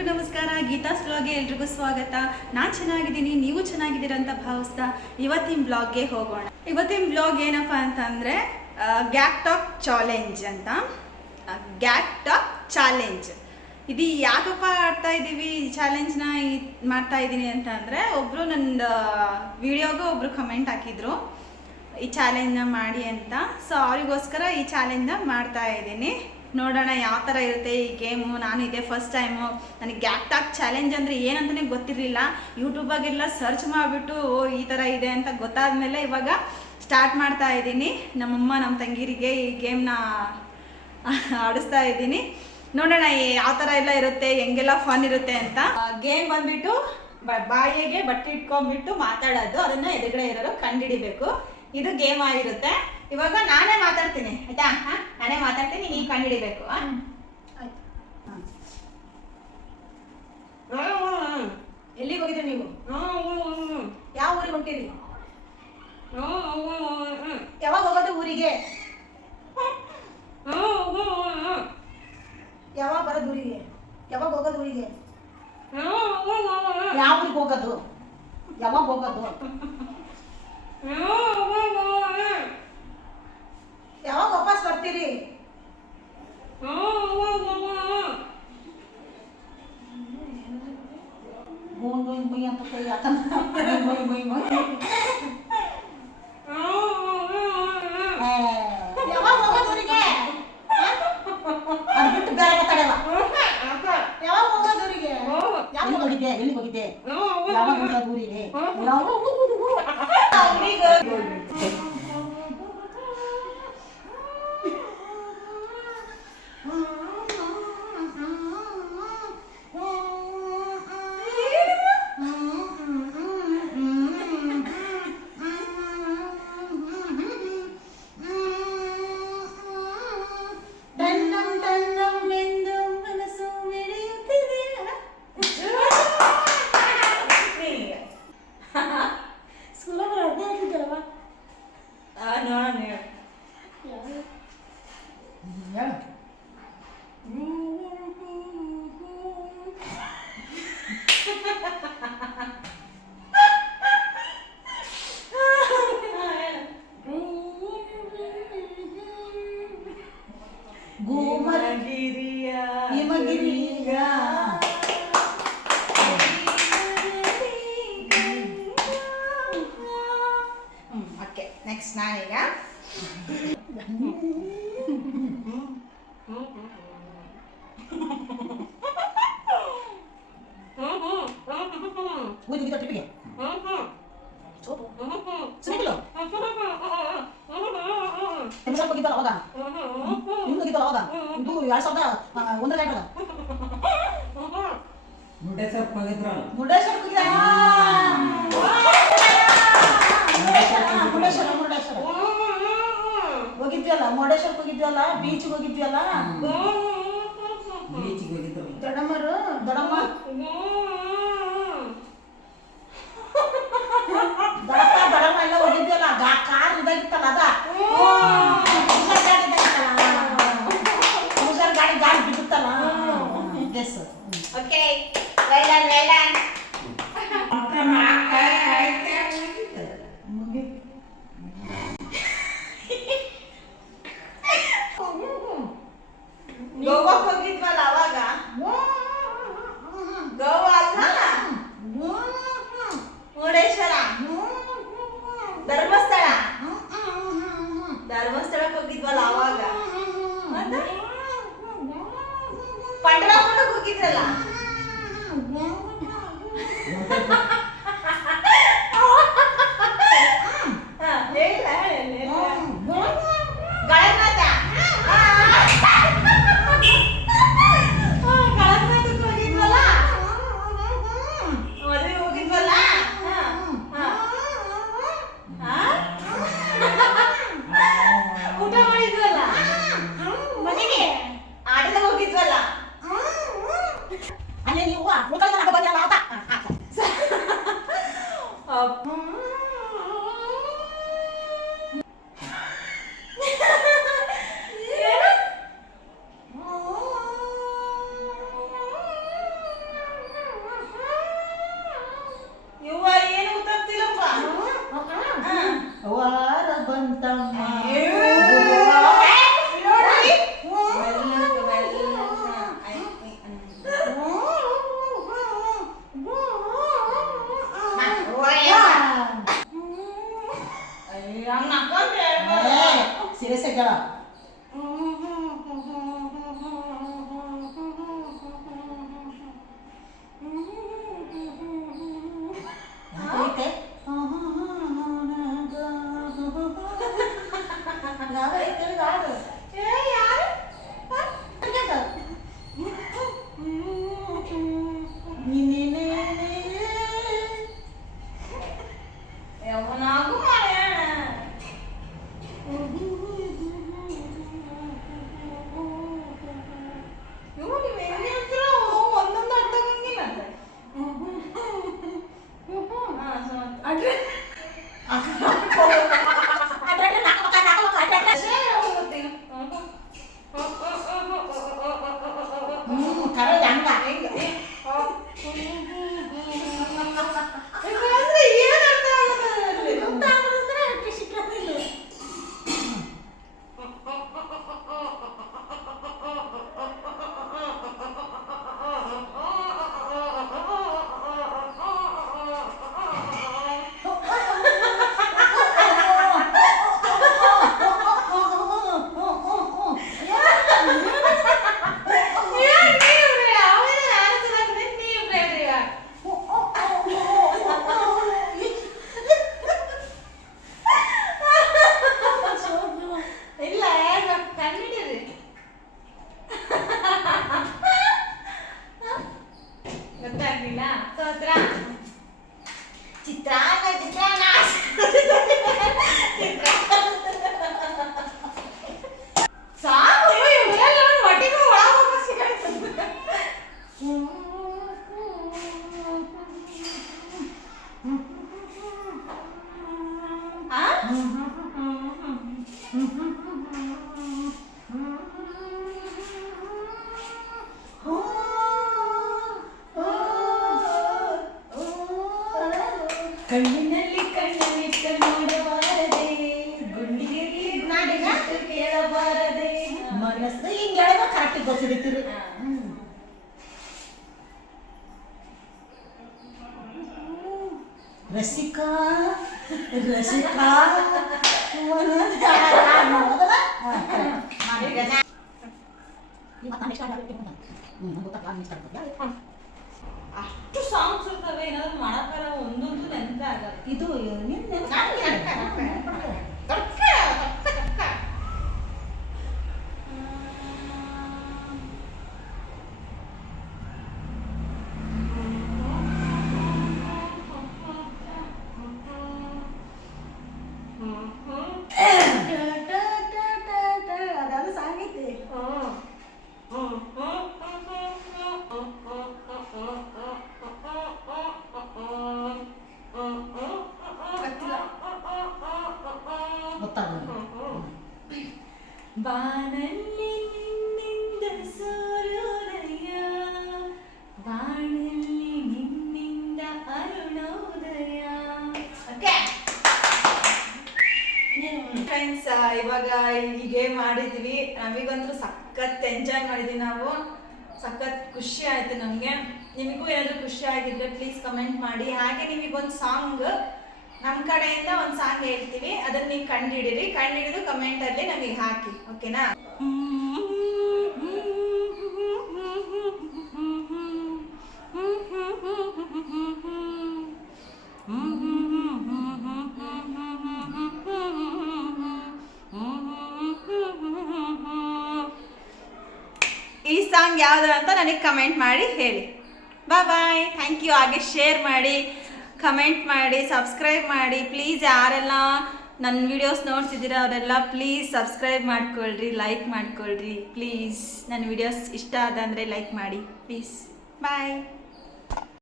ಎಲ್ರಿಗೂ ನಮಸ್ಕಾರ. ಗೀತಾಸ್ ಬ್ಲಾಗ್ಗೆ ಎಲ್ರಿಗೂ ಸ್ವಾಗತ. ನಾನು ಚೆನ್ನಾಗಿದ್ದೀನಿ, ನೀವು ಚೆನ್ನಾಗಿದ್ದೀರ ಅಂತ ಭಾವಿಸ್ತಾ ಇವತ್ತಿನ ಬ್ಲಾಗ್ಗೆ ಹೋಗೋಣ. ಇವತ್ತಿನ ಬ್ಲಾಗ್ ಏನಪ್ಪ ಅಂತಂದರೆ ಗ್ಯಾಕ್ ಟಾಕ್ ಚಾಲೆಂಜ್ ಅಂತ. ಗ್ಯಾಕ್ ಟಾಕ್ ಚಾಲೆಂಜ್ ಇದು ಯಾಕಪ್ಪ ಆಡ್ತಾ ಇದ್ದೀವಿ, ಈ ಚಾಲೆಂಜ್ನ ಮಾಡ್ತಾ ಇದ್ದೀನಿ ಅಂತ ಅಂದರೆ, ಒಬ್ಬರು ನನ್ನ ವಿಡಿಯೋಗೆ ಒಬ್ಬರು ಕಮೆಂಟ್ ಹಾಕಿದ್ರು ಈ ಚಾಲೆಂಜ್ನ ಮಾಡಿ ಅಂತ. ಸೊ ಅವರಿಗೋಸ್ಕರ ಈ ಚಾಲೆಂಜ್ನ ಮಾಡ್ತಾ ಇದ್ದೀನಿ. ನೋಡೋಣ ಯಾವ ಥರ ಇರುತ್ತೆ ಈ ಗೇಮು. ನಾನು ಇದೇ ಫಸ್ಟ್ ಟೈಮು. ನನಗೆ ಗ್ಯಾಕ್ ಟಾಕ್ ಚಾಲೆಂಜ್ ಅಂದರೆ ಏನಂತಲೇ ಗೊತ್ತಿರಲಿಲ್ಲ. ಯೂಟ್ಯೂಬಾಗೆಲ್ಲ ಸರ್ಚ್ ಮಾಡಿಬಿಟ್ಟು ಈ ಥರ ಇದೆ ಅಂತ ಗೊತ್ತಾದಮೇಲೆ ಇವಾಗ ಸ್ಟಾರ್ಟ್ ಮಾಡ್ತಾ ಇದ್ದೀನಿ. ನಮ್ಮಮ್ಮ ನಮ್ಮ ತಂಗಿರಿಗೆ ಈ ಗೇಮ್ನ ಆಡಿಸ್ತಾ ಇದ್ದೀನಿ. ನೋಡೋಣ ಯಾವ ಥರ ಎಲ್ಲ ಇರುತ್ತೆ, ಹೆಂಗೆಲ್ಲ ಫನ್ ಇರುತ್ತೆ ಅಂತ. ಗೇಮ್ ಬಂದುಬಿಟ್ಟು ಬಾಯಿಗೆ ಬಟ್ಟೆ ಇಟ್ಕೊಂಡ್ಬಿಟ್ಟು ಮಾತಾಡೋದು, ಅದನ್ನು ಎದುರುಗಡೆ ಇರೋರು ಕಂಡುಹಿಡಿಬೇಕು. ಇದು ಗೇಮ್ ಆಗಿರುತ್ತೆ. ಇವಾಗ ನಾನೇ ಮಾತಾಡ್ತೀನಿ, ಆಯ್ತಾ? ನಾನೇ ಮಾತಾಡ್ತೀನಿ, ನೀವು ಕಂಡುಹಿಡಿಬೇಕು. ಎಲ್ಲಿಗೆ ಹೋಗಿದ್ರಿ ನೀವು? ಯಾವ ಊರಿಗೆ ಹೊಂಟಿರಿ? ಯಾವಾಗ ಹೋಗೋದು ಊರಿಗೆ? ಯಾವಾಗ ಬರೋದು ಊರಿಗೆ? ಯಾವಾಗ ಹೋಗೋದು ಊರಿಗೆ? ಯಾವ ಊರಿಗೆ ಹೋಗೋದು? ಯಾವಾಗ ಹೋಗೋದು? ಯಾವಾಗ ವಾಪಸ್ ಬರ್ತೀರಿ? ಅಂತ ಕೈ ಯಾವಾಗ ಹೋಗೋದು ಊರಿಗೆ? ಅದು ಬಿಟ್ಟು ಬೇರೆ ಮಾತಾಡಲ್ಲ. ಯಾವಾಗ ಹೋಗೋದು ಊರಿಗೆ? ಯಾವಾಗ ಹೋಗಿದ್ದೆ? ಎಲ್ಲಿ ಹೋಗಿದ್ದೆ? ಯಾವಾಗ ಹೋಗೋದು ಊರಿಗೆ? ನೆಕ್ಸ್ಟ್ ನಾನೀಗ ಟ್ರಿಪ್ಪಿಗೆ ಹೋಗಿದ್ದಲ್ಲ ಅವಾಗ, ಇನ್ನು ಹೋಗಿದ್ದಲ್ಲ ಅವಾಗ, ಇದು 2001 ಗಂಟೆ ಮುರುಡೇಶ್ವರಕ್ಕೆ ಹೋಗಿದ್ವಲ್ಲ, ಮುರುಡೇಶ್ವರಕ್ಕೆ ಹೋಗಿದ್ವಲ್ಲ, ಬೀಚ್ಗೆ ಹೋಗಿದ್ವಲ್ಲ. ದೊಡ್ಡಮ್ಮರು ದೊಡ್ಡಮ್ಮ ದೊಡ್ಡಮ್ಮ ಎಲ್ಲ ಹೋಗಿದ್ವಲ್ಲ. ಕಾರ್ ಇದಾಗಿತ್ತಲ್ಲ, ಅದ ಗಾಡಿ ಬಿಡುತ್ತಲ್ಲ. ಓಕೆ, ಗೋವಾಕ್ಕೆ ಹೋಗಿದ್ವಲ್ಲ ಅವಾಗ. ಗೋವಾ ಅಲ್ಲ, ಮುರುಡೇಶ್ವರ, ಧರ್ಮಸ್ಥಳಕ್ಕೆ ಹೋಗಿದ್ವಲ್ಲ ಅವಾಗ. ಪಂಡರಾಪುರಕ್ಕೆ ಹೋಗಿದ್ರಲ್ಲ. ಅಲ್ಲೇ ನೀವು ಆಗ್ಲಿಲ್ಲ ಸ್ತೋತ್ರ ಚಿತ್ರಾನ್ನ ಚಿತ್ರಾನ್ನ ಸಾಕು ಹೊಟ್ಟೆಗೂ ಕಣ್ಣಿನಲ್ಲಿ ಕಣ್ಣನ್ನಿಟ್ಟ ನೋಡಬಾರದೆ ಗುಂಡಿಗೆಯಲ್ಲಿ ನಾಡಿನ ಕೇಳಬಾರದೆ ಮನಸ್ಸು ಹಿಂಗೆ ಹೇಳೋ ಕರೆಕ್ಟ್ ಗೊತ್ತಿಡ್ತೀರಿ ರಸಿಕಾ ರಸಿಕಾ ಅಷ್ಟು ಸಾಂಗ್ಸ್ ಇರ್ತವೆ ಏನಾದ್ರು ಮಾಡಕ್ಕಾರ ಒಂದೊಂದು ನೆನಪೇ ಆಗಲ್ಲ ಇದು ಅದಾದ ಸಾಂಗೈತಿ ಬಾನಲ್ಲಿ ನಿನ್ನಿಂದ ಸೂರ್ಯೋದಯ ಬಾನಲ್ಲಿ ನಿನ್ನಿಂದ ಅರುಣೋದಯ ಫ್ರೆಂಡ್ಸ್ ಇವಾಗ ಹೀಗೆ ಮಾಡಿದ್ವಿ ನಮಗಂತೂ ಸಖತ್ ಎಂಜಾಯ್ ಮಾಡಿದ್ವಿ ನಾವು ಸಖತ್ ಖುಷಿ ಆಯ್ತು ನಮಗೆ ನಿಮಗೂ ಏನಾದರೂ ಖುಷಿ ಆಗಿದ್ರೆ ಪ್ಲೀಸ್ ಕಮೆಂಟ್ ಮಾಡಿ ಹಾಗೆ ನಿಮಗೊಂದು ಸಾಂಗ್ ನಮ್ಮ ಕಡೆಯಿಂದ ಒಂದು ಸಾಂಗ್ ಹೇಳ್ತೀವಿ ಅದನ್ನ ನೀವು ಕಂಡುಹಿಡಿದು ಕಮೆಂಟಲ್ಲಿ ನಮಗೆ ಹಾಕಿ ಓಕೆನಾ ಈ ಸಾಂಗ್ ಯಾವುದು ಅಂತ ನನಗೆ ಕಮೆಂಟ್ ಮಾಡಿ ಹೇಳಿ ಬಾಯ್ ಥ್ಯಾಂಕ್ ಯು ಹಾಗೆ ಶೇರ್ ಮಾಡಿ ಕಮೆಂಟ್ ಮಾಡಿ ಸಬ್ಸ್ಕ್ರೈಬ್ ಮಾಡಿ ಪ್ಲೀಸ್ ಯಾರೆಲ್ಲ ನನ್ನ ವಿಡಿಯೋಸ್ ನೋಡ್ತಿದ್ದೀರ ಅವರೆಲ್ಲ ಪ್ಲೀಸ್ ಸಬ್ಸ್ಕ್ರೈಬ್ ಮಾಡ್ಕೊಳ್ರಿ ಲೈಕ್ ಮಾಡ್ಕೊಳ್ರಿ ಪ್ಲೀಸ್ ನನ್ನ ವಿಡಿಯೋಸ್ ಇಷ್ಟ ಆದಂದರೆ ಲೈಕ್ ಮಾಡಿ ಪ್ಲೀಸ್ ಬಾಯ್